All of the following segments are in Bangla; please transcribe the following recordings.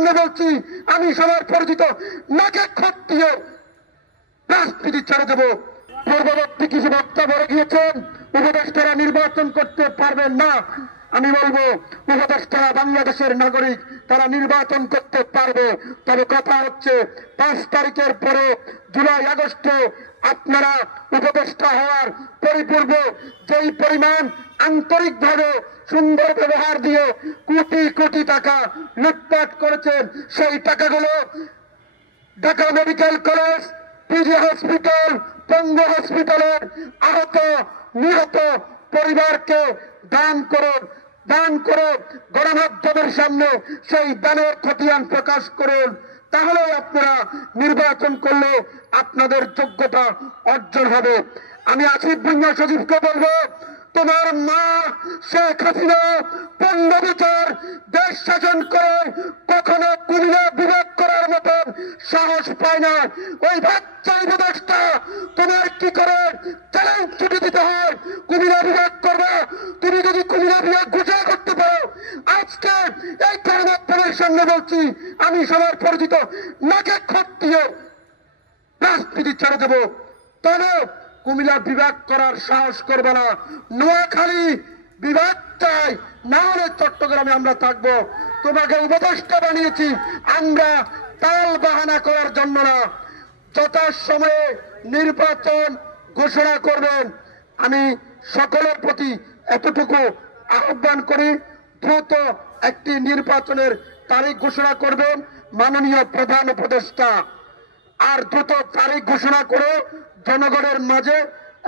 সামনে বলছি, আমি সবার পরিচিত নাকে খত দিয়ে রাজনীতি ছেড়ে দেব। পূর্ববর্তী কিছু বক্তা বলে গিয়েছেন উপদেষ্টারা নির্বাচন করতে পারবেন না। আমি বলবো উপদেষ্টারা বাংলাদেশের নাগরিক, তারা নির্বাচন করতে পারবে। তবে কথা হচ্ছে 5 তারিখের পরে জুলাই আগস্টে আপনারা উপদেষ্টা হওয়ার পরিপূর্ব যেই পরিমাণ আন্তরিকভাবে সুন্দর ব্যবহার দিয়ে কোটি কোটি টাকা লুটপাট করেছেন, সেই টাকাগুলো Dhaka medical college, PG hospital, পঙ্গু হসপিটালের আহত নিহত পরিবারকে দান করুন। দান করে গণমাধ্যমের সামনে সেই দানের খতিয়ান প্রকাশ করুন। তাহলে আপনারা নির্বাচন করলে আপনাদের যোগ্যতা অর্জন হবে। আমি আসিফ ভুঁইয়া সজীবকে বলবো, তোমার মা শেখ হাসিনা পণ্য বিচার দেশ শাসন করে কখনো কুমিল্লা বিভাগ করার মতন সাহস পায় না। ওই বাচ্চা উপদেষ্টা তোমার কি করে চ্যালেঞ্জ ছুটি দিতে হয়, কুমিল্লা বিভাগ করবে। তুমি যদি কুমিল্লা বিভাগ ঘোষণা করতে পারো, আজকে এই গণমাধ্যমের সামনে বলছি, আমি সবার পরিচিত নাকে খত দিয়ে রাজনীতি ছেড়ে দেব। তবে কুমিল্লা বিভাগ করার সাহস করবে না। নোয়াখালী বিভাগ চাই, না হলে চট্টগ্রামে আমরা থাকবো। তোমাকে উপদেষ্টা বানিয়েছি আমরা তাল বাহানা করার জন্য না। যথাসময়ে নির্বাচন ঘোষণা করবেন। আমি সকলের প্রতি এতটুকু আহ্বান করি, দ্রুত একটি নির্বাচনের তারিখ ঘোষণা করবেন মাননীয় প্রধান উপদেষ্টা। আর দ্রুত তারিখ ঘোষণা করে জনগণের মাঝে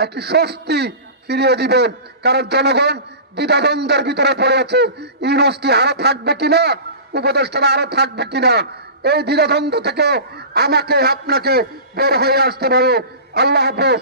একটি স্বস্তি ফিরিয়ে দিবেন। কারণ জনগণ দ্বিধাদ্বন্দ্বের ভিতরে পড়ে আছে, ইউনূস কি আরো থাকবে কিনা, উপদেষ্টারা আরো থাকবে কিনা। এই দ্বিধাদ্বন্দ্ব থেকে আমাকে আপনাকে বের হয়ে আসতে হবে। আল্লাহ হাফেজ।